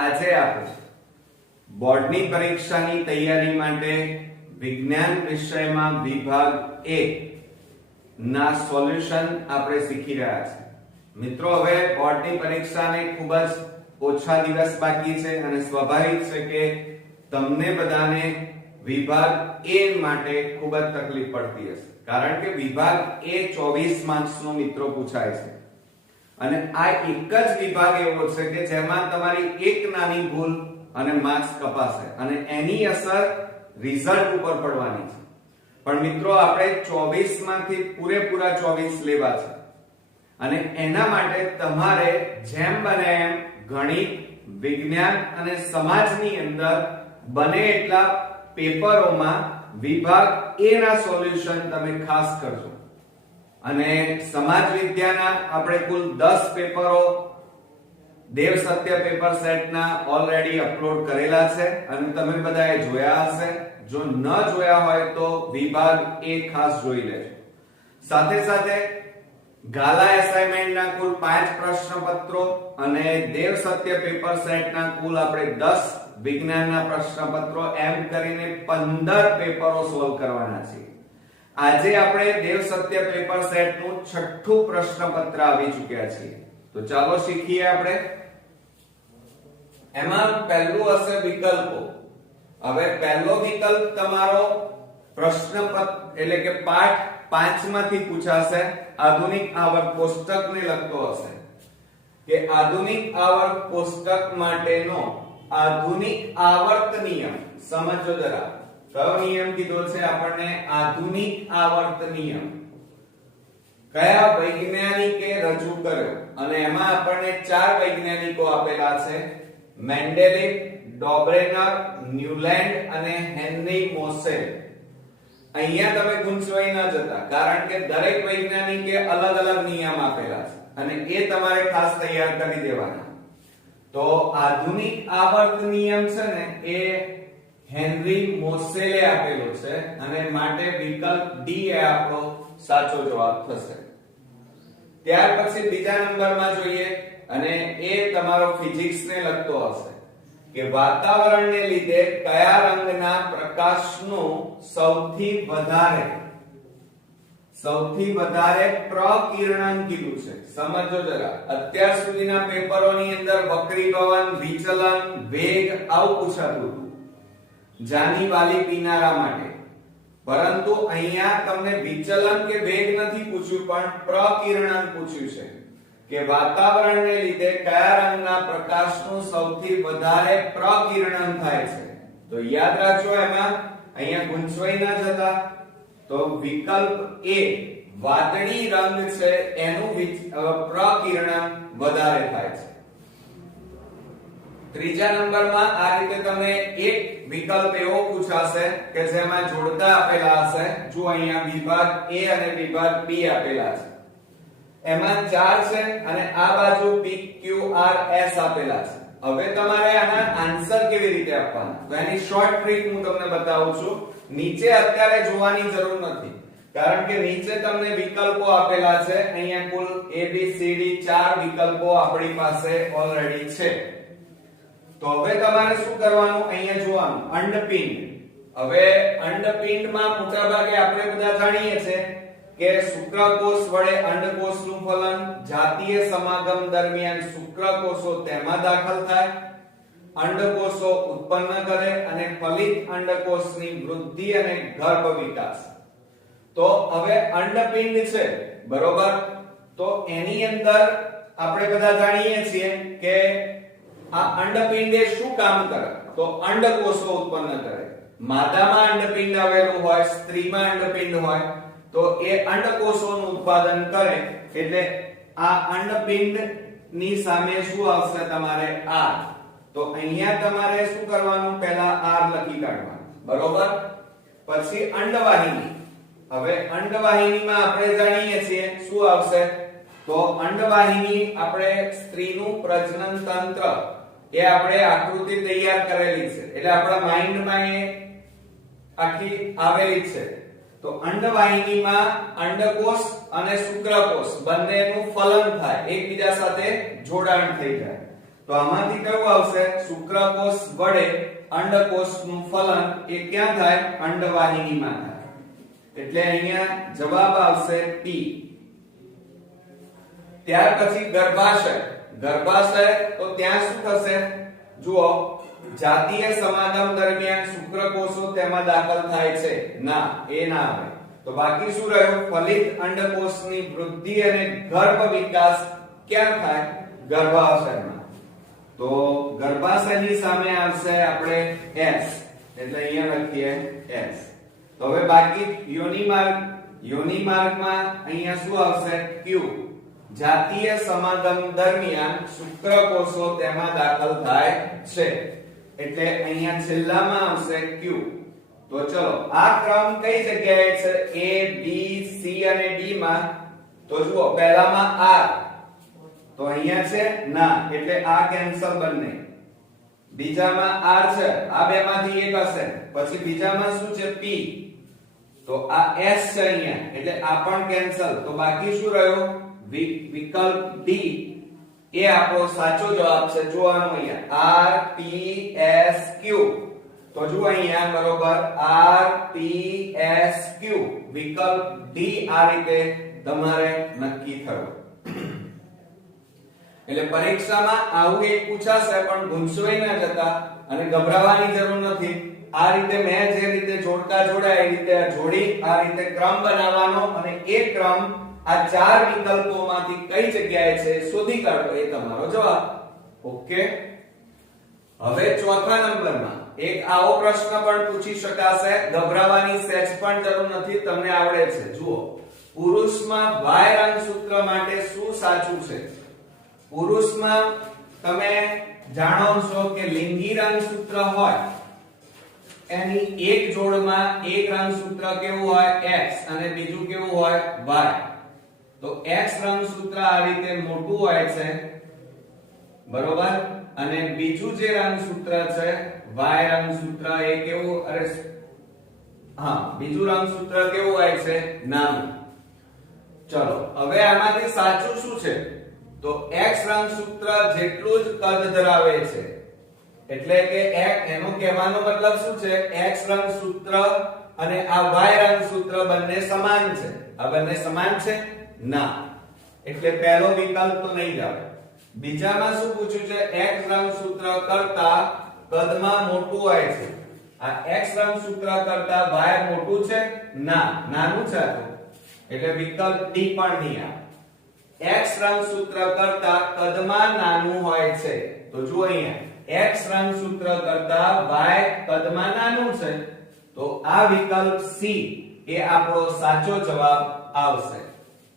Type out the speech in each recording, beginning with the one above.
આજે આપણે બોર્ડની પરીક્ષાની તૈયારી માટે વિજ્ઞાન વિષયમાં વિભાગ 1 ના સોલ્યુશન આપણે શીખી રહ્યા છીએ. મિત્રો, હવે બોર્ડની પરીક્ષાને ખૂબ જ ઓછા દિવસ બાકી છે અને સ્વાભાવિક છે કે તમને બધાને વિભાગ A માટે ખૂબ જ તકલીફ પડતી હશે, કારણ કે વિભાગ A 24 માર્ક્સનો મિત્રો પૂછાય છે અને આ એક જ વિભાગ એવો છે કે જેમાં તમારી એક નાની ભૂલ અને માર્ક્સ કપાશે અને એની અસર રિઝલ્ટ ઉપર પડવાની છે. પણ મિત્રો, આપણે 24 માંથી પૂરેપૂરા 24 લેવા છે અને એના માટે તમારે જેમ બને એમ ગણિત, વિજ્ઞાન અને સમાજની અંદર બને એટલા પેપરોમાં વિભાગ A ના સોલ્યુશન તમે ખાસ કરજો. અને સમાજ વિદ્યાના આપણે કુલ 10 પેપરો દેવ સત્ય પેપર સેટના ઓલરેડી અપલોડ કરેલા છે અને તમે બધાએ જોયા હશે. જો ન જોયા હોય તો વિભાગ A ખાસ જોઈ લેજો. સાથે સાથે ગાલા એસાઇનમેન્ટના કુલ 5 પ્રશ્નપત્રો અને દેવ સત્ય પેપર સેટના કુલ આપણે 10 વિજ્ઞાનના પ્રશ્નપત્રો એમ કરીને 15 પેપરો સોલ્વ કરવાના છે. આજે આપણે દેવ સત્ય પેપર સેટનું 6થું પ્રશ્નપત્ર આવી ચૂક્યા છીએ. તો ચાલો શીખીએ આપણે. એમાં પહેલું હશે વિકલ્પો. હવે પહેલો વિકલ્પ તમારો પ્રશ્નપત્ર એટલે કે પાઠ 5 માંથી પૂછાશે. આધુનિક આવર્ત કોષ્ટકને લગતો હશે કે આધુનિક આવર્ત કોષ્ટક માટેનો આધુનિક આવર્ત નિયમ સમજો જરા. કયો નિયમ કીધો છે આપણને? આધુનિક આવર્ત નિયમ. કયા વૈજ્ઞાનિકે રજૂ કર્યો? અને એમાં આપણને 4 વૈજ્ઞાનિકો આપેલા છે: મેન્ડેલિવ, ડોબ્રેનર, ન્યુલેન્ડ અને હેનરી મોસેલ. અહીંયા તમે ગુંચવાઈ ન જતા, કારણ કે દરેક વૈજ્ઞાનિકે અલગ અલગ નિયમ આપેલા છે અને એ તમારે ખાસ તૈયાર કરી દેવાના. તો આધુનિક આવર્ત નિયમ છે ને એ હેનરી મોસેલે આપેલો છે અને માટે વિકલ્પ D એ આપણો સાચો જવાબ થશે. ત્યાર પછી બીજા નંબરમાં જોઈએ અને એ તમારો ફિઝિક્સને લગતો હશે કે વાતાવરણને લીધે કયા રંગના પ્રકાશનું સૌથી વધારે પ્રકિરણન કીધું છે. સમજો જરા. અત્યાર સુધીના પેપરોની અંદર વક્રીભવન, વિચલન, વેગ આવું પૂછાતું હતું જાની વાલી પીનારા માટે, પરંતુ અહીંયા તમને વિચલન કે વેગ નથી પૂછ્યું પણ પ્રકિરણન પૂછ્યું છે કે વાતાવરણને લીધે કયા રંગના પ્રકાશનું સૌથી વધારે પ્રકિરણન થાય છે. તો યાદ રાખજો, એમાં અહીંયા ગુંચવાઈ ના જતા. તો વિકલ્પ A વાદળી રંગ છે એનું પ્રકિરણન વધારે થાય છે. ત્રીજા નંબરમાં આ રીતે તમને એક વિકલ્પ એવો પૂછાશે કે જેમાં જોડકા આપેલા હશે. જો અહીંયા વિભાગ A અને વિભાગ B આપેલા છે, એમાં 4 છે અને આ બાજુ P Q R S આપેલા છે. હવે તમારે આના આન્સર કેવી રીતે આપવાના? તો એની શોર્ટ ટ્રીક હું તમને બતાવું છું. નીચે અત્યારે જોવાની જરૂર નથી, કારણ કે નીચે તમને વિકલ્પો આપેલા છે. અહીંયા કુલ A B C D 4 વિકલ્પો આપણી પાસે ઓલરેડી છે. તો હવે તમારે શું કરવાનું? અહીંયા જોવાનું અંડપિંડ. હવે અંડપિંડમાં મોટાભાગે આપણે બધા જાણીએ છીએ કે શુક્રકોષ વડે અંડકોષનું ફલન, જાતીય સમાગમ દરમિયાન શુક્રકોષો તેમાં દાખલ થાય, અંડકોષો ઉત્પન્ન કરે અને ફલિત અંડકોષની વૃદ્ધિ અને ગર્ભ વિકાસ. તો હવે અંડપિંડ છે, બરોબર? તો એની અંદર આપણે બધા જાણીએ છીએ કે આ અંડપિંડે શું કામ કરે? તો અંડકોષો ઉત્પન્ન કરે. માદામાં અંડપિંડ આવેલું હોય, સ્ત્રીમાં અંડપિંડ હોય, તો એ અંડકોષોનું ઉત્પાદન કરે. એટલે આ અંડપિંડ ની સામે શું આવશે? તમારે R. તો અહીંયા તમારે શું કરવાનું? પહેલા R લખી કાઢવાનું, બરોબર? પછી અંડવાહિની. હવે અંડવાહિનીમાં આપણે જાણીએ છીએ શું આવશે? તો અંડવાહિની આપણે સ્ત્રીનું પ્રજનન તંત્ર એ આપણે આકૃતિ તૈયાર કરેલી છે, એટલે આપણા માઇન્ડમાં એ આખી આવેલી છે. તો અંડવાહિનીમાં અંડકોષ અને શુક્રકોષ બંનેનું ફલન થાય, એકબીજા સાથે જોડાણ થઈ જાય. તો આમાંથી કયું આવશે? શુક્રકોષ વડે અંડકોષનું ફલન એ ક્યાં થાય? અંડવાહિનીમાં થાય. એટલે અહીંયા જવાબ આવશે P. ત્યાર પછી ગર્ભાશય. ગર્ભાશય તો ત્યાં શું થશે? જુઓ, જાતીય સમાગમ દરમિયાન શુક્રકોષો તેમાં દાખલ થાય છે? ના, એ ના આવે. તો બાકી શું રહ્યું? ફલિત અંડકોષની વૃદ્ધિ અને ગર્ભ વિકાસ ક્યાં થાય? ગર્ભાશયમાં. તો ગર્ભાશયની સામે આવશે આપણે S, એટલે અહીંયા લખીએ S. તો હવે બાકી યોનિમાર્ગ. યોનિમાર્ગમાં અહીંયા શું આવશે? Q. જાતીય સમાગમ દરમિયાન શુક્રકોષો તેમાં દાખલ થાય છે, એટલે અહીંયા છેલ્લામાં આવશે Q. તો ચલો આ ક્રમ કઈ જગ્યાએ છે? A, B, C અને D માં. તો જુઓ, પહેલામાં R, તો અહીંયા છે ના, એટલે આ કેન્સલ બંને. બીજામાં R છે, આ બેમાંથી એક હશે. પછી બીજામાં શું છે? P, તો આ S છે અહીંયા, એટલે આ પણ કેન્સલ. તો બાકી શું રહ્યો? વિકલ્પ D એ આપણો સાચો જવાબ છે. જોવાનું અહીંયા R P S Q. તો જુઓ અહીંયા બરોબર R P S Q. વિકલ્પ D આ રીતે તમારે નક્કી થયો. એટલે પરીક્ષામાં આવું એક પૂછાશે, પણ ભૂલશોય ના જતા અને ગભરાવાની જરૂર નથી. આ રીતે મેં જે રીતે જોડકા જોડાય એ રીતે જોડી આ રીતે ક્રમ બનાવવાનો, અને એ ક્રમ આ ચાર વિકલ્પોમાંથી કઈ જગ્યાએ છે શોધી કાઢો, એ તમારો જવાબ. ઓકે. હવે ચોથા નંબરમાં એક આવો પ્રશ્ન પણ પૂછી શકાશે. ગભરાવાની સહેજ પણ જરૂર નથી, તમને આવડે છે. જુઓ, પુરુષમાં Y રંગસૂત્ર માટે શું સાચું છે? પુરુષમાં તમે જાણો છો કે લિંગી રંગસૂત્ર હોય એની એક જોડમાં એક રંગસૂત્ર કેવું હોય? X, અને બીજું કેવું હોય? Y. તો X રંગસૂત્ર આ રીતે મોટું હોય છે, બરોબર, અને બીજું જે રંગસૂત્ર છે Y રંગસૂત્ર એ કેવું? બીજું રંગસૂત્ર કેવું હોય છે? નાનું. ચલો હવે આમાંથી સાચું શું છે? તો X રંગસૂત્ર જેટલું જ કદ ધરાવે છે. એટલે કે એનો કહેવાનો મતલબ શું છે? X રંગસૂત્ર અને આ Y રંગસૂત્ર બંને સમાન છે. આ બંને સમાન છે? ના, એટલે પહેલો વિકલ્પ તો નહીં જ આવે. બીજામાં શું પૂછ્યું છે? X રંગસૂત્ર કરતા કદમાં મોટું હોય છે. આ X રંગસૂત્ર કરતા Y મોટું છે? ના, નાનું છે. એટલે વિકલ્પ D પણ નહીં આવે. X રંગસૂત્ર કરતા કદમાં નાનું હોય છે. તો જુઓ અહીંયા X રંગસૂત્ર કરતા Y કદમાં નાનું છે, તો આ વિકલ્પ C એ આપણો સાચો જવાબ આવશે.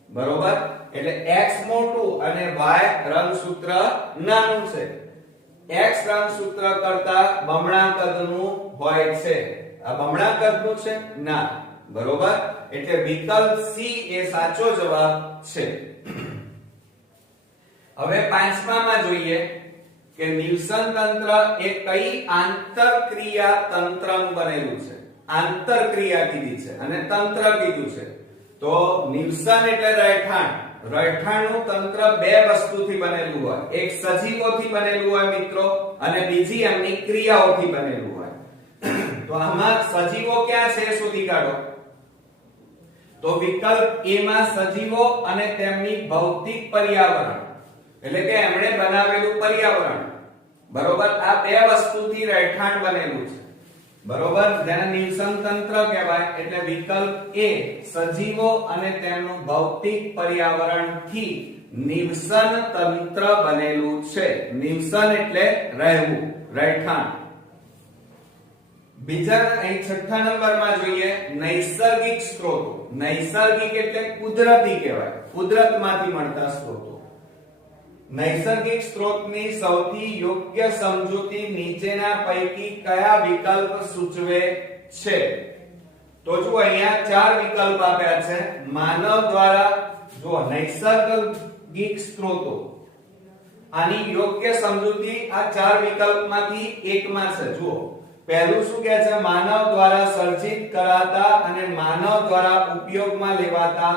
બરોબર, એટલે X મોટું અને Y રંગસૂત્ર નાનું છે. X રંગસૂત્ર કરતા બમણા કદનું હોય છે. આ બમણા કદનું છે? ના. બરોબર, એટલે વિકલ્પ C એ સાચો જવાબ છે. હવે પાંચમામાં જોઈએ કે નિવસન તંત્ર એ કઈ આંતરક્રિયા તંત્રનું બનેલું છે? આંતરક્રિયા કીધી છે અને તંત્ર કીધું છે. તો નિવસન એટલે રહેઠાણ. રહેઠાણનું તંત્ર બે વસ્તુથી બનેલું હોય. એક સજીવોથી બનેલું હોય મિત્રો, અને બીજી એમની ક્રિયાઓથી બનેલું હોય. તો આમાં સજીવો ક્યાં છે શોધી કાઢો. તો વિકલ્પ A માં સજીવો અને તેમની ભૌતિક પર્યાવરણ, એટલે કે એમણે બનાવેલું પર્યાવરણ. બરોબર, આ બે વસ્તુથી રહેઠાણ બનેલું છે. બરોબર, જેને નિવસન તંત્ર કહેવાય. એટલે વિકલ્પ A સજીવો અને તેમનું ભૌતિક પર્યાવરણથી નિવસન તંત્ર બનેલું છે. નિવસન એટલે રહેવું, રહેઠાણ. બીજા અહીં છઠ્ઠા નંબરમાં જોઈએ નૈસર્ગિક સ્ત્રોતો. નૈસર્ગિક એટલે કુદરતી કહેવાય, કુદરતમાંથી મળતા સ્ત્રોતો. નૈસર્ગિક સ્ત્રોતની સૌથી યોગ્ય સમજૂતી નીચેના પૈકી કયા વિકલ્પ સૂચવે છે? તો જો અહીંયા ચાર વિકલ્પ આપ્યા છે. માનવ દ્વારા, જો નૈસર્ગિક સ્ત્રોતો, આની યોગ્ય સમજૂતી આ ચાર વિકલ્પમાંથી એકમાં છે. જુઓ, પહેલું શું કહે છે? માનવ દ્વારા સર્જિત કરાતા અને માનવ દ્વારા ઉપયોગમાં લેવાતા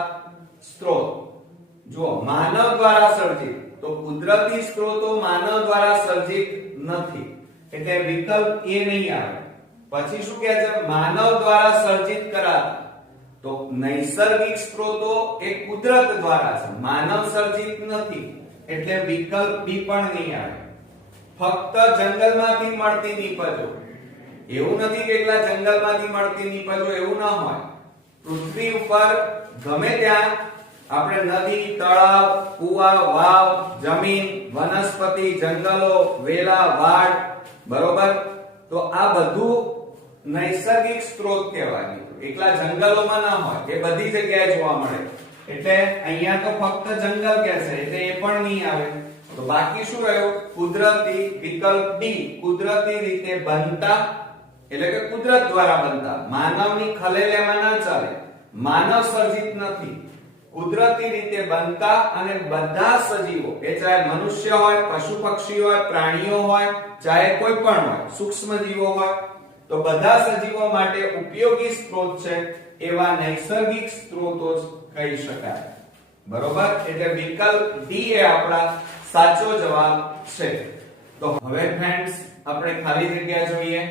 સ્ત્રોત. જુઓ, માનવ દ્વારા સર્જિત, તો કુદરતી સ્ત્રોતો માનવ દ્વારા સર્જિત નથી, એટલે વિકલ્પ એ નહીં આવે. પછી શું કહે છે? માનવ દ્વારા સર્જિત કરાતા. તો નૈસર્ગિક સ્ત્રોતો એ કુદરત દ્વારા છે, માનવ સર્જિત નથી, એટલે વિકલ્પ બી પણ નહીં આવે. ફક્ત જંગલમાંથી મળતી નીપજો. એવું નથી કે એકલા જંગલમાંથી મળતી નીપજો, એવું ના હોય. પૃથ્વી ઉપર ગમે ત્યાં આપણે નદી, તળાવ, કુવા, વાવ, જમીન, વનસ્પતિ, જંગલો, વેલા, વાડ, બરોબર? તો આ બધું નૈસર્ગિક સ્ત્રોત કહેવાય. એકલા જંગલોમાં ના હોય, એ બધી જગ્યાએ જોવા મળે. એટલે અહીંયા તો ફક્ત જંગલ કહે છે, એટલે એ પણ નહીં આવે. તો બાકી શું રહ્યું? કુદરતી. વિકલ્પ ડી, કુદરતી રીતે બનતા, એટલે કે કુદરત દ્વારા બનતા. માનવની ખલેલ એમાં ના ચાલે, માનવ સર્જિત નથી. કુદરતી રીતે બનતા અને બધા સજીવો, એ ચાહે મનુષ્ય હોય, પશુ પક્ષી હોય, પ્રાણીઓ હોય, ચાહે કોઈ પણ હોય, સૂક્ષ્મ જીવો હોય, તો બધા સજીવો માટે ઉપયોગી સ્ત્રોત છે એવા નૈસર્ગિક સ્ત્રોતો જ કહી શકાય. બરોબર? એટલે વિકલ્પ ડી એ આપણા સાચો જવાબ છે. તો હવે ફ્રેન્ડ્સ આપણે ખાલી જગ્યા જોઈએ.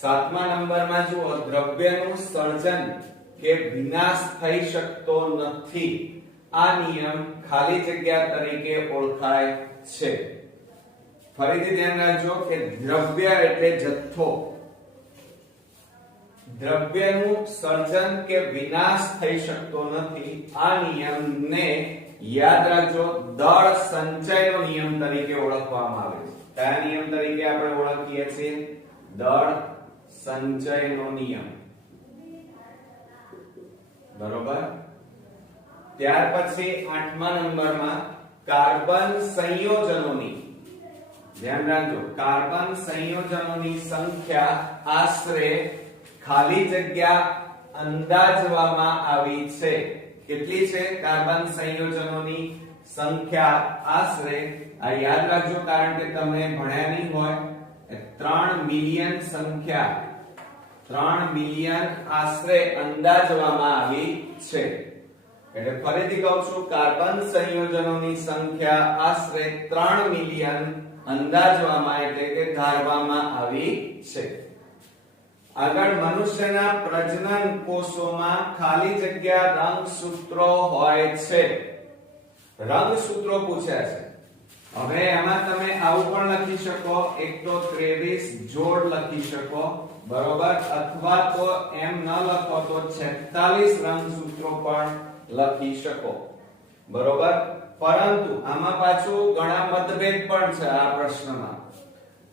7મા નંબરમાં જુઓ, દ્રવ્યનું સર્જન કે વિનાશ થઈ શકતો નથી. આ નિયમ ખાલી જગ્યા તરીકે ઓળખાય છે. ફરીથી ધ્યાન રાખજો કે દ્રવ્ય એટલે જથ્થો. દ્રવ્યનું સર્જન કે વિનાશ થઈ શકતો નથી. આ નિયમને યાદ રાખજો, દળ સંચયનો નિયમ તરીકે ઓળખવામાં આવે છે. કયા નિયમ તરીકે આપણે ઓળખીએ છીએ? દળ સંચયનો નિયમ. બરોબર? ત્યાર પછી 8મા નંબરમાં કાર્બન સંયોજનોની, ધ્યાન રાખજો, કાર્બન સંયોજનોની સંખ્યા આશરે ખાલી જગ્યા અંદાજવામાં આવી છે. કેટલી છે કાર્બન સંયોજનોની સંખ્યા? આશરે, આ યાદ રાખજો કારણ કે તમે ભણ્યા નહીં હોય. 3 મિલિયન સંખ્યા, 3 મિલિયન આશરે અંદાજવામાં આવી છે. એટલે ફરીથી કહું છું, કાર્બન સંયોજનોની સંખ્યા આશરે 3 મિલિયન અંદાજવામાં, એટલે કે ધારવામાં આવી છે. આગળ, મનુષ્યના પ્રજનન કોષોમાં ખાલી જગ્યા રંગસૂત્રો હોય છે. રંગસૂત્રો પૂછ્યા છે. હવે એમાં તમે આવું પણ લખી શકો, એક તો 23 જોડ લખી શકો, બરોબર? અથવા તો એમ ન લખો તો 46 રંગસૂત્રો પણ લખી શકો, બરોબર? પરંતુ આમાં પાછું ઘણા મતભેદ પણ છે આ પ્રશ્નમાં,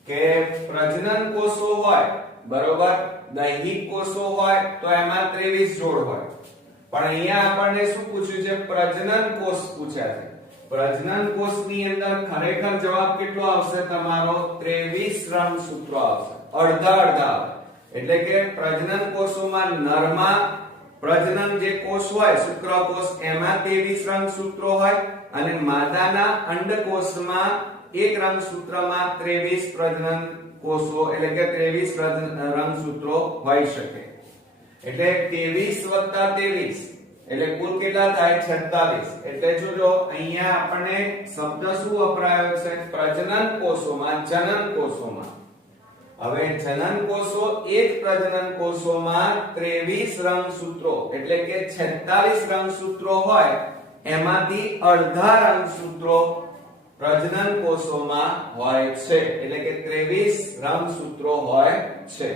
કે પ્રજનન કોષો હોય, બરોબર, દૈહિક કોષો હોય તો એમાં 23 જોડ હોય, પણ અહીંયા આપણને શું પૂછ્યું છે? પ્રજનન કોષ પૂછ્યા છે. પ્રજનન કોષની અંદર ખરેખર જવાબ કેટલો આવશે તમારો? 23 રંગસૂત્રો આવશે, અડધા અડધા. એટલે કે પ્રજનન કોષોમાં નરમાં પ્રજનન જે કોષ હોય, શુક્રકોષ, એમાં 23 રંગસૂત્રો હોય, અને માદાના અંડકોષમાં એક રંગસૂત્રમાં 23 પ્રજનન કોષો, એટલે કે 23 રંગસૂત્રો હોઈ શકે. એટલે 23 વત્તા 23 એટલે કુલ કેટલા થાય? 46. એટલે જોજો અહીંયા આપણને શબ્દ શું વપરાયો છે? પ્રજનન કોષોમાં, જનન કોષોમાં. હવે જનન કોષો, એક પ્રજનન કોષોમાં 23 રંગસૂત્રો, એટલે કે 46 રંગસૂત્રો હોય, એમાંથી અડધા રંગસૂત્રો પ્રજનન કોષોમાં હોય છે, એટલે કે 23 રંગસૂત્રો હોય છે.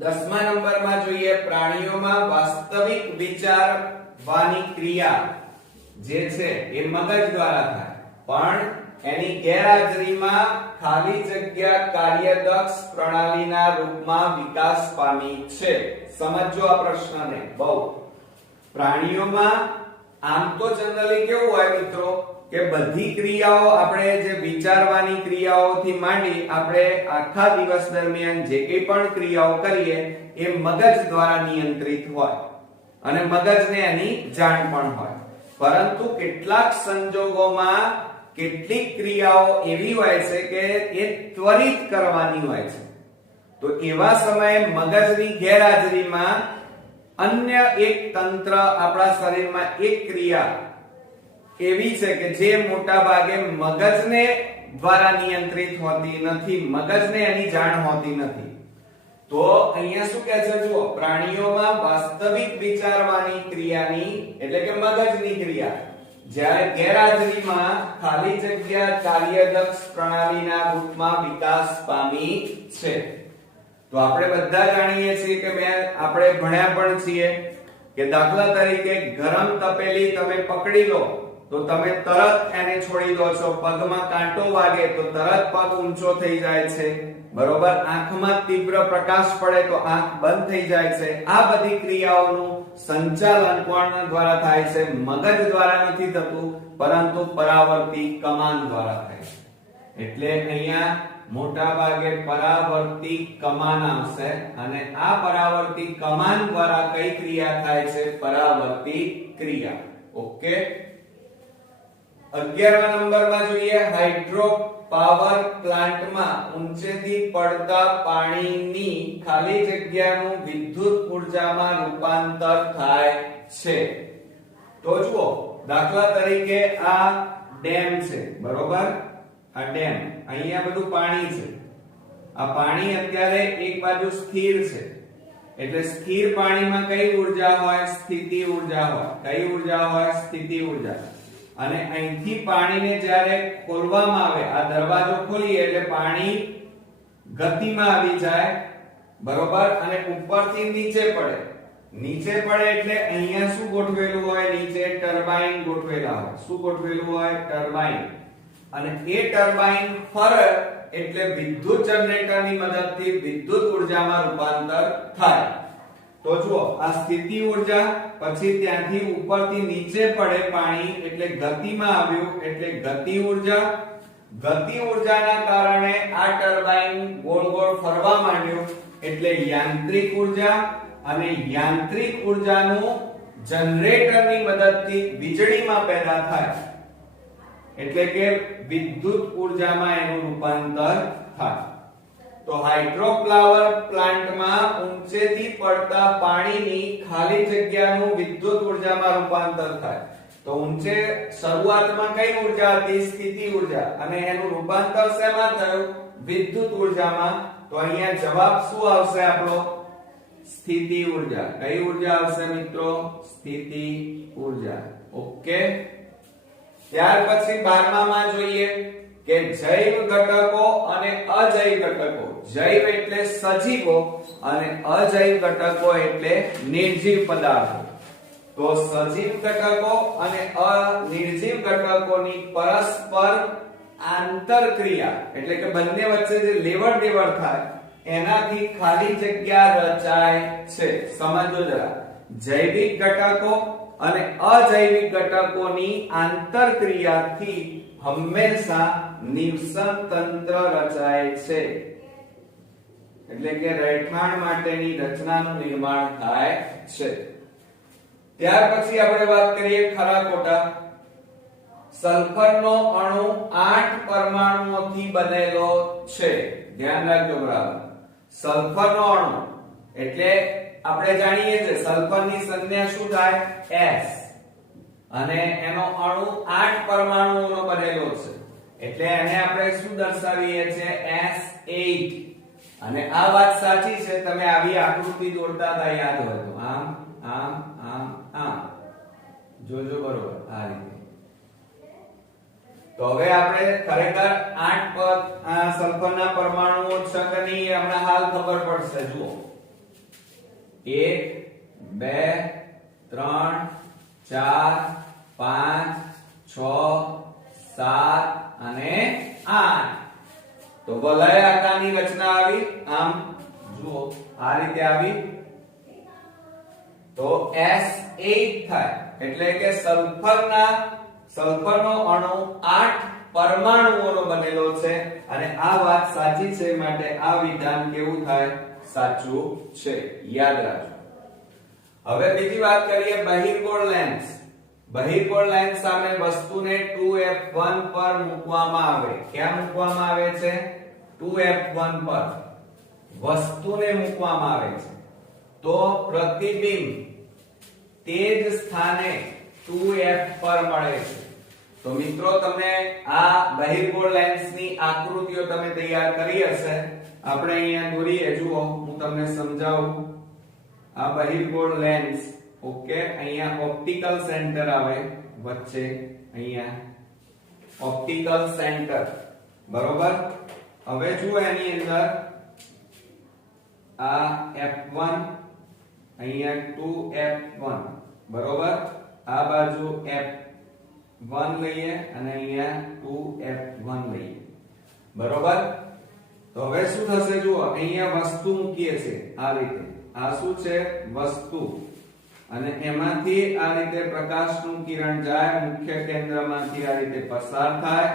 10મા નંબરમાં જોઈએ, પ્રાણીઓમાં વાસ્તવિક વિચારવાની ક્રિયા જે છે એ મગજ દ્વારા થાય, પણ એની ગેરહાજરીમાં ખાલી જગ્યા કાર્યદક્ષ પ્રણાલીના રૂપમાં વિકાસ પામી છે. સમજો આ પ્રશ્નને બહુ. પ્રાણીઓમાં આમ તો જનરલી કેવું હોય મિત્રો, કે બધી ક્રિયાઓ, આપણે જે વિચારવાની ક્રિયાઓથી માંડી આપણે આખા દિવસ દરમિયાન જે કંઈ પણ ક્રિયાઓ કરીએ એ મગજ દ્વારા નિયંત્રિત હોય, અને મગજને એની જાણ પણ હોય. પરંતુ કેટલાક સંજોગોમાં કેટલીક ક્રિયાઓ એવી હોય છે કે એ ત્વરિત કરવાની હોય છે. તો એવા સમયે મગજની ગેરહાજરીમાં અન્ય એક તંત્ર આપણા શરીરમાં એક ક્રિયા એવી છે કે જે મોટા ભાગે મગજને દ્વારા નિયંત્રિત હોતી નથી, મગજને એની જાણ હોતી નથી. તો અહીંયા શું કહે છે જુઓ, પ્રાણીઓમાં વાસ્તવિક વિચારવાની ક્રિયાની એટલે કે મગજની ક્રિયા જ્યારે ગેરહાજરીમાં ખાલી જગ્યા કાર્યદક્ષ પ્રણાલીના રૂપમાં વિકાસ પામી છે. તો આપણે બધા જાણીએ છીએ કે આપણે ભણ્યા પણ છીએ કે દાખલા તરીકે ગરમ તપેલી તમે પકડી લો તો તમે તરત એને છોડી દો છો, પગમાં કાંટો વાગે તો તરત પગ ઊંચો થઈ જાય છે, બરોબર, આંખમાં તીવ્ર પ્રકાશ પડે તો આંખ બંધ થઈ જાય છે. આ બધી ક્રિયાઓનું સંચાલન કોણ દ્વારા થાય છે? મગજ દ્વારા નથી થતું, પરંતુ પરાવર્તી કમાન દ્વારા થાય છે. એટલે અહીંયા મોટા ભાગે પરાવર્તી કમાન આવશે અને આ પરાવર્તી કમાન દ્વારા કઈ ક્રિયા થાય છે? પરાવર્તી ક્રિયા. ઓકે, 11મા નંબરમાં જોઈએ, હાઇડ્રો પાવર પ્લાન્ટમાં ઊંચેથી પડતા પાણીની ખાલી જગ્યાનું વિદ્યુત ઉર્જામાં રૂપાંતર થાય છે. તો જુઓ, દાખલા તરીકે આ ડેમ છે, બરોબર, આ ડેમ, અહીંયા બધું પાણી છે. આ પાણી અત્યારે એક બાજુ સ્થિર છે, એટલે સ્થિર પાણીમાં કઈ ઉર્જા હોય? સ્થિતિ ઉર્જા હોય. કઈ ઉર્જા હોય? સ્થિતિ ઉર્જા. અને અહીંથી પાણીને જ્યારે ખોલવામાં આવે, આ દરવાજો ખોલીએ એટલે પાણી ગતિમાં આવી જાય, બરોબર, અને ઉપરથી નીચે પડે. નીચે પડે એટલે અહીંયા શું ગોઠવેલું હોય? નીચે ટર્બાઇન ગોઠવેલા હોય. શું ગોઠવેલું હોય? ટર્બાઇન. અને એ ટર્બાઇન ફરે એટલે વિદ્યુત જનરેટરની મદદથી વિદ્યુત ઉર્જામાં રૂપાંતર થાય. તો જુઓ, આ સ્થિતિ ઉર્જા, પછી ત્યાંથી ઉપરથી નીચે પડે પાણી એટલે ગતિમાં આવ્યું એટલે ગતિ ઉર્જા. ગતિ ઉર્જાના કારણે આ ટર્બાઇન ગોળ ગોળ ફરવા માંડ્યું એટલે યાંત્રિક ઉર્જા. અને યાંત્રિક ઉર્જાનું જનરેટરની મદદથી વીજળીમાં પેદા થાય એટલે કે વિદ્યુત ઉર્જામાં એનું રૂપાંતર થાય. તો હાઇડ્રોપાવર પ્લાન્ટમાં ઊંચેથી પડતા પાણીની ખાલી જગ્યાનું વિદ્યુત ઉર્જામાં રૂપાંતર થાય. તો ઊંચે શરૂઆતમાં કઈ ઉર્જા હતી? સ્થિતિ ઉર્જા. અને એનું રૂપાંતર શેમાં થયું? વિદ્યુત ઉર્જામાં. તો અહીંયા જવાબ શું આવશે આપણો? સ્થિતિ ઉર્જા. કઈ ઉર્જા આવશે મિત્રો? સ્થિતિ ઉર્જા. ઓકે, ત્યાર પછી 12માં જોઈએ કે જૈવ ઘટકો અને અજૈવ ઘટકો. જૈવ એટલે સજીવો અને અજૈવ ઘટકો એટલે નિર્જીવ પદાર્થો. તો સજીવ ઘટકો અને નિર્જીવ ઘટકોની પરસ્પર આંતરક્રિયા એટલે કે બંને વચ્ચે જે લેવડ દેવડ થાય એનાથી ખાલી જગ્યા રચાય છે. સમજો જરા, જૈવિક ઘટકો અને અજૈવિક ઘટકોની આંતરક્રિયાથી હંમેશા નિવસન તંત્ર રચાય છે, એટલે કે રહેઠાણ માટેની રચનાનું નિર્માણ થાય છે. ત્યાર પછી આપણે વાત કરીએ ખરા ખોટા. સલ્ફરનો અણુ 8 પરમાણુઓથી બનેલો છે. ધ્યાન રાખજો બરાબર. સલ્ફરનો અણુ એટલે આપણે જાણીએ છીએ સલ્ફરની સંજ્ઞા શું થાય? S. અને એનો અણુ 8 પરમાણુઓનો બનેલો છે એટલે એને આપણે શું દર્શાવીએ છીએ? S8. અને આ વાત સાચી છે, તમે આવી આકૃતિ દોરતા હતા યાદ હોય તો, આમ આમ આમ આમ જોજો, બરોબર, આ રીતે. તો હવે આપણે ખરેખર 8 પર આ સલ્ફરના પરમાણુઓ છે કે નહીં હમણાં હાલ ખબર પડશે. જુઓ, 1 2 3 4 5 6 7 અને 8. તો વલય આકારની રચના આવી, આમ જુઓ આ રીતે આવી. તો S8 થાય એટલે કે સલ્ફરનો અણુ 8 પરમાણુઓનો બનેલો છે અને આ વાત સાચી છે માટે આ વિધાન કેવું થાય? સાચું છે. યાદ રાખજો. હવે બીજી વાત કરીએ બહિર્ગોળ લેન્સ. બહિર્ગોળ લેન્સ સામે વસ્તુને 2f1 પર મૂકવામાં આવે. ક્યાં મૂકવામાં આવે છે? 2f1 પર વસ્તુને મૂકવામાં આવે છે. તો પ્રતિબિંબ તે જ સ્થાને 2f પર મળે છે. તો મિત્રો તમે આ બહિર્ગોળ લેન્સની આકૃતિઓ તમે તૈયાર કરી હશે. આપણે અહીંયા દોરીએ, જુઓ હું તમને સમજાવું. આ બહિર્ગોળ લેન્સ, ઓકે, અહીંયા ઓપ્ટિકલ સેન્ટર આવે વચ્ચે, અહીંયા ઓપ્ટિકલ સેન્ટર, બરોબર. હવે જુઓ એની અંદર આ f1, અહીંયા 2f1, બરોબર. આ બાજુ f1 લઈએ અને અહીંયા 2f1 લઈએ, બરોબર. તો હવે શું થશે, જુઓ અહીંયા વસ્તુ મૂકીએ છે આ રીતે. આ શું છે, વસ્તુ, અને એમાંથી આ રીતે પ્રકાશનું કિરણ જાય, મુખ્ય કેન્દ્રમાંથી આ રીતે પસાર થાય,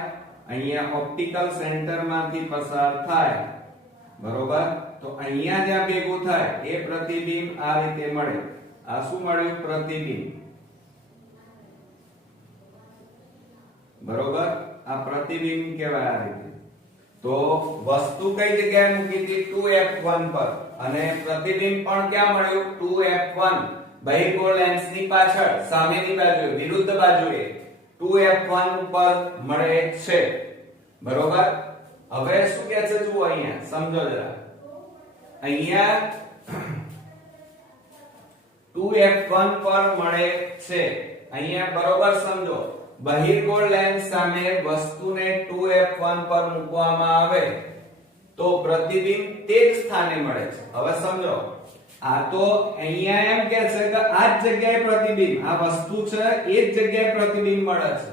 અહીંયા ઓપ્ટિકલ સેન્ટરમાંથી પસાર થાય, બરોબર. તો અહીંયા જ્યાં ભેગું થાય એ પ્રતિબિંબ આ રીતે મળે. આ શું મળ્યું, પ્રતિબિંબ, બરોબર. આ પ્રતિબિંબ કહેવાય આ રીતે. તો વસ્તુ કઈ જગ્યાએ મૂકી હતી, 2f1 પર, અને પ્રતિબિંબ પણ ક્યાં મળ્યું, 2f1, બહિર્ગોળ લેન્સની પાછળ, સામેની બાજુએ, વિરુદ્ધ બાજુએ 2f1 ઉપર મળે છે, બરોબર. હવે શું કહે છે, જુઓ અહીંયા સમજો જરા. અહીંયા 2f1 પર મળે છે, અહીંયા બરોબર સમજો. બહિર્ગોળ લેન્સ સામે વસ્તુને 2f1 પર મૂકવામાં આવે તો પ્રતિબિંબ તે જ સ્થાને મળે છે. હવે સમજો, આ તો અહીંયા એમ કહે છે કે આ જ જગ્યાએ પ્રતિબિંબ, આ વસ્તુ છે એ જ જગ્યાએ પ્રતિબિંબ મળે છે.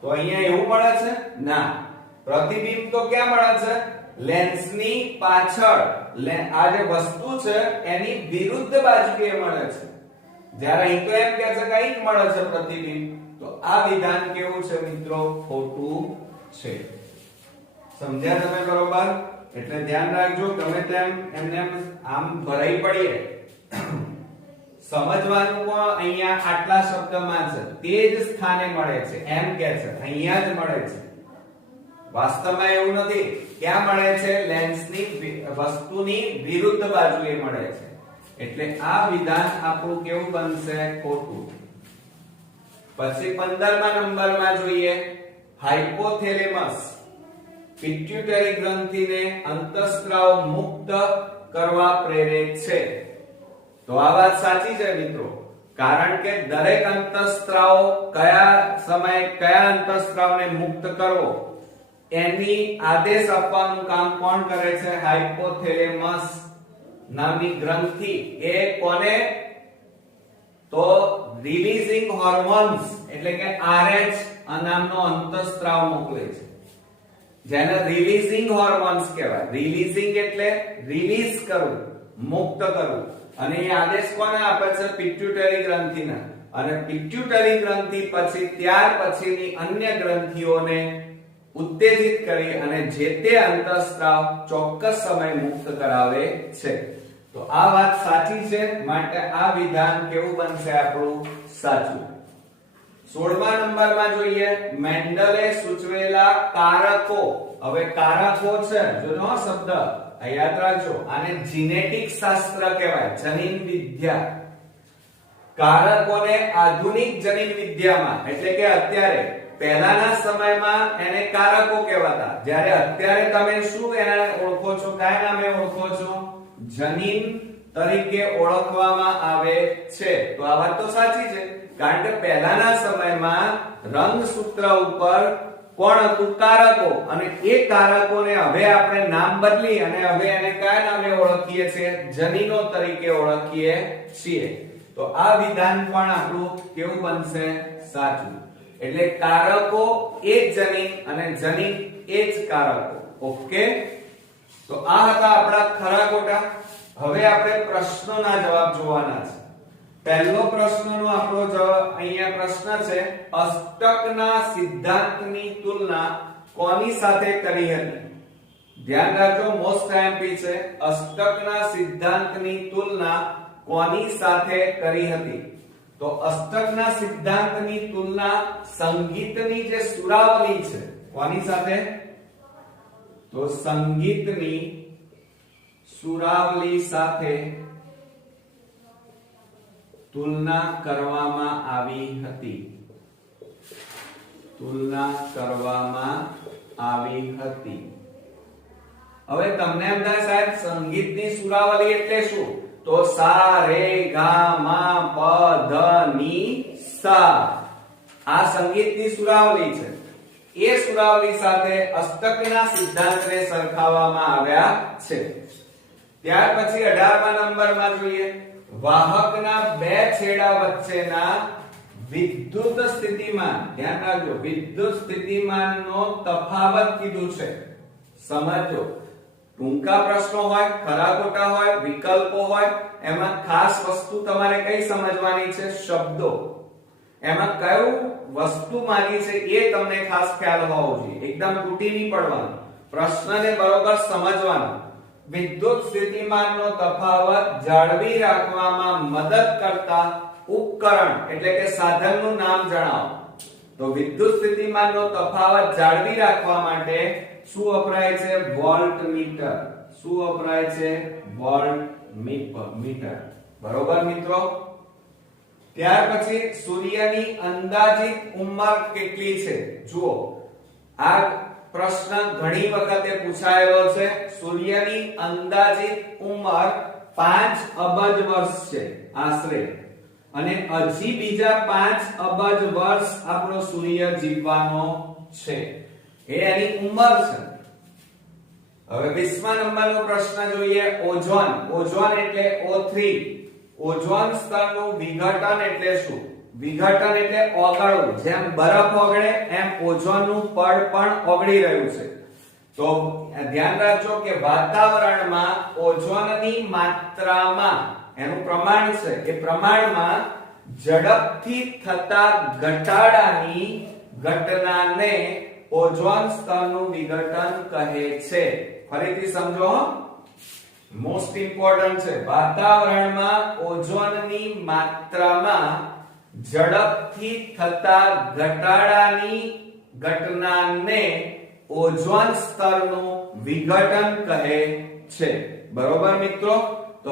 તો અહીંયા એવું મળે છે ના, પ્રતિબિંબ તો ક્યાં મળે છે, લેન્સની પાછળ, આ જે વસ્તુ છે એની વિરુદ્ધ બાજુએ મળે છે. જ્યારે અહીં તો એમ કહે છે કે અહીં મળે છે પ્રતિબિંબ. તો આ વિધાન કેવું છે મિત્રો, ખોટું છે. સમજ્યા તમે, બરોબર. એટલે ધ્યાન રાખજો, તમે તેમ એમને આમ ભરાઈ પડીએ, સમજવાનું પણ અહીંયા આટલા શબ્દમાં છે, તે જ સ્થાને મળે છે એમ કહે છે, અહીંયા જ મળે છે. વાસ્તવમાં એવું નથી. ક્યાં મળે છે, લેન્સની વસ્તુની વિરુદ્ધ બાજુએ મળે છે. એટલે આ વિધાન આપણું કેવું બનશે, ખોટું. પછી 15મા નંબરમાં જોઈએ, હાઇપોથેલેમસ પિટ્યુટરી ગ્રંથિને અંતઃસ્ત્રાવ મુક્ત કરવા પ્રેરે છે. તો આ વાત સાચી છે મિત્રો, કારણ કે દરેક અંતઃસ્ત્રાવ કયા સમયે કયા અંતઃસ્ત્રાવને મુક્ત કરવો એની આદેશ આપવાનું કામ કોણ કરે છે, હાઇપોથેલેમસ નામની ગ્રંથિ. એ કોને, તો રિલીઝિંગ હોર્મોન્સ એટલે કે RH નામનો અંતઃસ્ત્રાવ મોકલે છે, જેને રિલીઝિંગ હોર્મોન્સ કહેવાય. રિલીઝિંગ એટલે રિલીઝ કરવું, મુક્ત કરવું. અને એ આદેશ કોને આપે છે, પિટ્યુટરી ગ્રંથિના. અને પિટ્યુટરી ગ્રંથિ પછી ત્યાર પછીની અન્ય ગ્રંથિઓને ઉત્તેજિત કરી અને જે તે અંતઃસ્ત્રાવ ચોક્કસ સમય મુક્ત કરાવે છે. તો આ વાત સાચી છે, માટે આ વિધાન કેવું બનશે આપણું, સાચું. 16મા નંબરમાં જોઈએ, મેન્ડલે સૂચવેલા કારકો. હવે કારકો છે, જોનો શબ્દ આ યાદ રાખજો, આને જીનેટિક શાસ્ત્ર કહેવાય, જનીન વિદ્યા. કારકોને આધુનિક જનીન વિદ્યામાં, એટલે કે અત્યારે, પહેલાના સમયમાં એને કારકો કહેવાતા, જ્યારે અત્યારે તમે શું એને ઓળખો છો, કયા નામે ઓળખો છો, જનીન તરીકે ઓળખવામાં આવે છે. તો આ વાત તો સાચી છે, કારણ કે પહેલાના સમયમાં રંગસૂત્ર ઉપર કોણ હતું, કારકો. અને એ કારકોને હવે આપણે નામ બદલી અને હવે એને કયા નામે ઓળખીએ છીએ, જનીનો તરીકે ઓળખીએ છીએ. તો આ વિધાન પણ આપણું કેવું બનશે, સાચું. એટલે કારકો એ જ જનીન અને જનીન એ જ કારકો. ઓકે, તો આ હતા આપણા ખરા ખોટા. હવે આપણે પ્રશ્નોના જવાબ જોવાના છે. પહેલો પ્રશ્નનો આપણો જવાબ અહીંયા પ્રશ્ન છે, અષ્ટકના સિદ્ધાંતની તુલના કોની સાથે કરી હતી. ધ્યાન રાખજો, મોસ્ટ આઈએમપી છે. અષ્ટકના સિદ્ધાંતની તુલના કોની સાથે કરી હતી. તો અષ્ટકના સિદ્ધાંતની તુલના સંગીતની જે સુરાવલી છે, કોની સાથે, તો સંગીતની સુરાવલી સાથે તુલના કરવામાં આવી હતી. તુલના કરવામાં આવી હતી. હવે તમને એમ થાય સાહેબ સંગીતની સુરાવલી એટલે શું? તો સા રે ગા મા પ ધ ની સા. આ સંગીતની સુરાવલી છે. એ સુરાવલી સાથે અષ્ટકના સિદ્ધાંતને સરખાવવામાં આવ્યા છે. ત્યાર પછી 18મા નંબરમાં જોઈએ વાહકના બે છેડા વચ્ચેના વિદ્યુત સ્થિતિમાન. ધ્યાન રાખજો, વિદ્યુત સ્થિતિમાનનો તફાવત કીધું છે. સમજો, ટૂંકા પ્રશ્નો હોય, ખરા ખોટા હોય, વિકલ્પો હોય, એમાં ખાસ વસ્તુ તમારે કઈ સમજવાની છે? શબ્દો. એમાં કયું વસ્તુ માંગી છે એ તમને ખાસ ખ્યાલ હોવો જોઈએ. એકદમ તૂટી નહીં પડવાનું, પ્રશ્નને બરોબર સમજવાનો. વિદ્યુત સ્થિતિમાનનો તફાવત જાળવી રાખવામાં મદદ કરતા ઉપકરણ એટલે કે સાધનનું નામ જણાવો. તો વિદ્યુત સ્થિતિમાનનો તફાવત જાળવી રાખવા માટે શું વપરાય છે? વોલ્ટમીટર. શું વપરાય છે? વોલ્ટમીટર. બરોબર મિત્રો? ત્યાર પછી સૂર્યની અંદાજિત ઉંમર કેટલી છે? જુઓ, આ પ્રશ્ન ઘણી વખતે પૂછાયેલો છે. સૂર્યની અંદાજિત ઉંમર 5 અબજ વર્ષ છે આશરે, અને હજી બીજા 5 અબજ વર્ષ આપણો સૂર્ય જીવવાનો છે. એ એની ઉંમર છે. હવે 20મા નંબરનો પ્રશ્ન જોઈએ ઓઝોન. ઓઝોન એટલે O3. ઓઝોન સ્તરનું વિઘટન એટલે શું? વિઘટન એટલે ઓગળવું. જેમ બરફ ઓગળે એમ ઓઝોનનું પડ પણ ઓગળી રહ્યું છે. તો ધ્યાન રાખજો કે વાતાવરણમાં ઓઝોનની માત્રામાં એનું પ્રમાણ છે, એ પ્રમાણમાં ઝડપથી થતા ઘટાડાની ઘટનાને ઓઝોન સ્તરનું વિઘટન કહે છે. ફરીથી સમજો, મોસ્ટ ઇમ્પોર્ટન્ટ છે. વાતાવરણમાં ઓઝોનની માત્રામાં ઝડપથી થતા ઘટાડાની ઘટનાને ઓઝોન સ્તરનું વિઘટન કહે છે. બરોબર મિત્રો? તો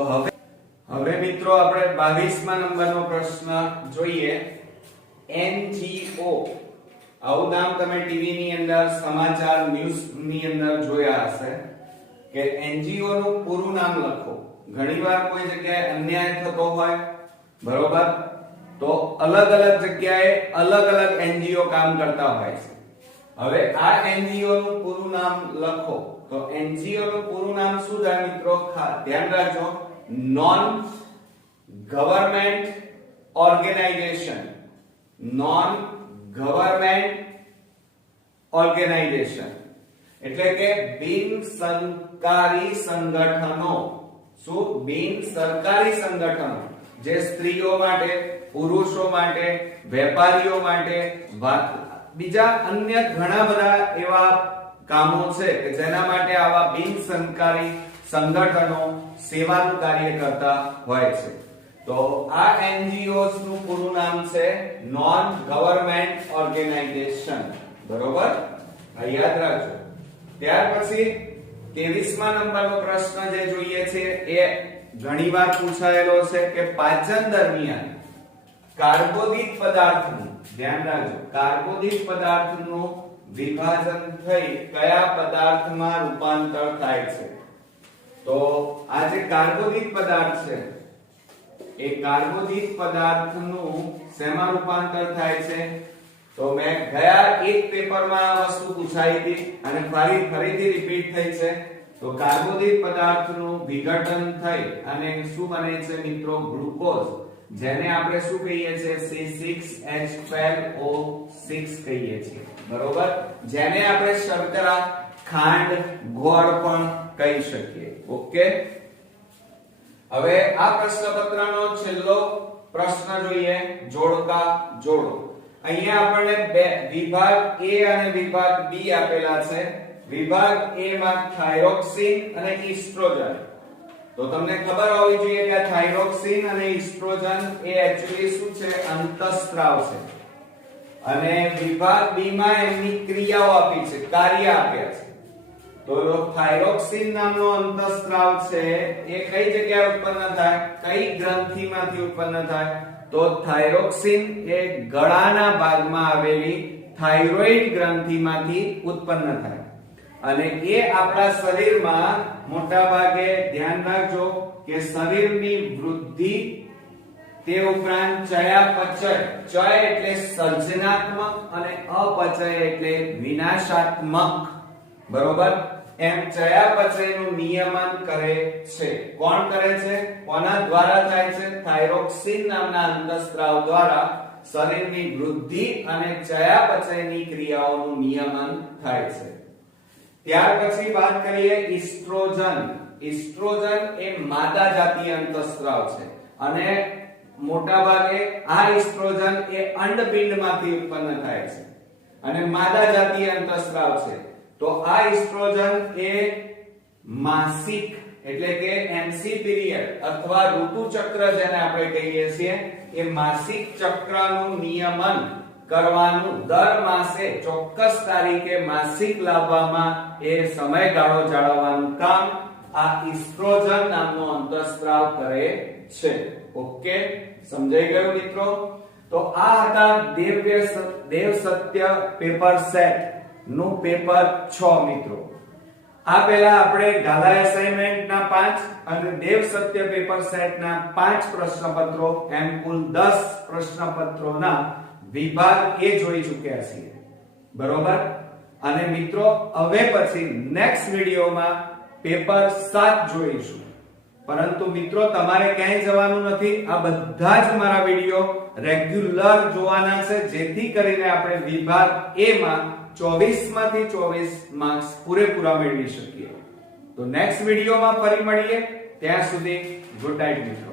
હવે મિત્રો આપણે 22મા નંબરનો પ્રશ્ન જોઈએ. NGO. આવું નામ તમે ટીવી ની અંદર, સમાચાર ન્યૂઝ ની અંદર જોયા હશે કે NGO નું પૂરું નામ લખો. ઘણીવાર કોઈ જગ્યાએ અન્યાય થતો હોય, બરોબર, તો અલગ અલગ જગ્યાએ અલગ અલગ NGO કામ કરતા હોય છે. હવે આ NGO નું પૂરું નામ લખો. તો NGO નું પૂરું નામ શું થાય મિત્રો? ધ્યાન રાખજો, non government organisation. Non government organisation એટલે કે બિન સરકારી સંગઠનો. શું? બિન સરકારી સંગઠનો, જે સ્ત્રીઓ માટે, પુરુષો માટે, વેપારીઓ માટે, બીજા અન્ય ઘણા બધા એવા કામો છે કે જેના માટે આવા બિન સરકારી સંગઠનો સેવાનું કાર્ય કરતા હોય છે. તો આ NGOs નું પૂરું નામ છે નોન ગવર્નમેન્ટ ઓર્ગેનાઇઝેશન. બરોબર? આ યાદ રાખજો. ત્યાર પછી 23મા નંબરનો પ્રશ્ન જે જોઈએ છે એ ઘણીવાર પૂછાયેલો છે કે પાચન દરમિયાન કાર્બોદિત પદાર્થનું, ધ્યાન રાખજો, કાર્બોદિત પદાર્થનું વિભાજન થઈ કયા પદાર્થમાં રૂપાંતર થાય છે? તો આ જે કાર્બોદિત પદાર્થ છે એ કાર્બોદિત પદાર્થનું શેમાં રૂપાંતર થાય છે? તો મેં ગયા એક પેપરમાં આ વસ્તુ પૂછાઈ હતી અને ફરીથી રિપીટ થઈ છે. તો કાર્બોદિત પદાર્થનું વિઘટન થઈ અને શું બને છે મિત્રો? ગ્લુકોઝ, જેને આપણે શું કહીએ છીએ? C6H12O6 કહીએ છીએ. બરોબર? જેને આપણે શર્કરા, ખાંડ, ગોળ પણ કહી શકીએ. ઓકે? હવે આ પ્રશ્નપત્રનો છેલ્લો પ્રશ્ન જોઈએ, જોડકા જોડો. અહીંયા આપણને બે વિભાગ A અને વિભાગ B આપેલા છે. વિભાગ A માં થાઇરોક્સિન અને ઈસ્ટ્રોજન. તો તમને ખબર હોવી જોઈએ કે આ થાઇરોક્સિન અને ઈસ્ટ્રોજન એ એક્ચ્યુઅલી શું છે? અંતઃસ્ત્રાવ છે. અને વિભાગ B માં એમની ક્રિયાઓ આપી છે, કાર્ય આપ્યા છે. તો થાઇરોક્સિન નામનો અંતઃસ્ત્રાવ છે એ કઈ જગ્યાએ ઉત્પન્ન થાય? કઈ ગ્રંથિમાંથી ઉત્પન્ન થાય? તો થાઇરોક્સિન એ ગળાના ભાગમાં આવેલી થાઇરોઇડ ગ્રંથિમાંથી ઉત્પન્ન થાય અને એ આપણા શરીરમાં મોટા ભાગે ધ્યાન રાખજો કે શરીરની વૃદ્ધિ તે ઉપરાંત ચયાપચય, ચય એટલે સર્જનાત્મક અને અપચય એટલે વિનાશાત્મક, બરોબર? એમ ચયાપચયનું નિયમન કરે છે. કોણ કરે છે? કોના દ્વારા થાય છે? થાઇરોક્સિન નામના અંતઃસ્ત્રાવ દ્વારા શરીરની વૃદ્ધિ અને ચયાપચયની ક્રિયાઓનું નિયમન થાય છે. ત્યાર પછી વાત કરીએ ઈસ્ટ્રોજન. ઈસ્ટ્રોજન એ માદા જાતીય અંતઃસ્ત્રાવ છે અને મોટા ભાગે આ ઈસ્ટ્રોજન એ અંડપિંડમાંથી ઉત્પન્ન થાય છે અને માદા જાતીય અંતઃસ્ત્રાવ છે. તો આ ઈસ્ટ્રોજન એ માસિક એટલે કે એમસી પીરિયડ અથવા ઋતુ ચક્ર જેને આપણે કહીએ છીએ એ માસિક ચક્રનું નિયમન કરવાનું, દર માસે ચોક્કસ તારીખે માસિક લાવવામાં એ સમયગાળો જાળવવાનું કામ આ ઈસ્ટ્રોજન નામનો અંતઃસ્ત્રાવ કરે છે. ઓકે, સમજાઈ ગયું મિત્રો? તો આ હતા દેવ સત્ય પેપર સેટ નું પેપર 6 મિત્રો. આ પહેલા આપણે ગાલા એસાઇનમેન્ટ ના 5 અને દેવ સત્ય પેપર સેટ ના 5 પ્રશ્નપત્રો એમ કુલ 10 પ્રશ્નપત્રોના વિભાગ એ જોઈ ચૂક્યા છીએ, બરોબર? અને મિત્રો હવે પછી નેક્સ્ટ વિડિયોમાં પેપર 7 જોઈશું. પરંતુ મિત્રો તમારે ક્યાંય જવાનું નથી, આ બધા જ મારા વિડિયો રેગ્યુલર જોવાના છે જેથી કરીને આપણે વિભાગ A માં 24 માંથી 24 માર્ક્સ પૂરેપૂરા મેળવી શકીએ. તો નેક્સ્ટ વિડિયોમાં ફરી મળીએ, ત્યાં સુધી ગુડ નાઈટ મિત્રો.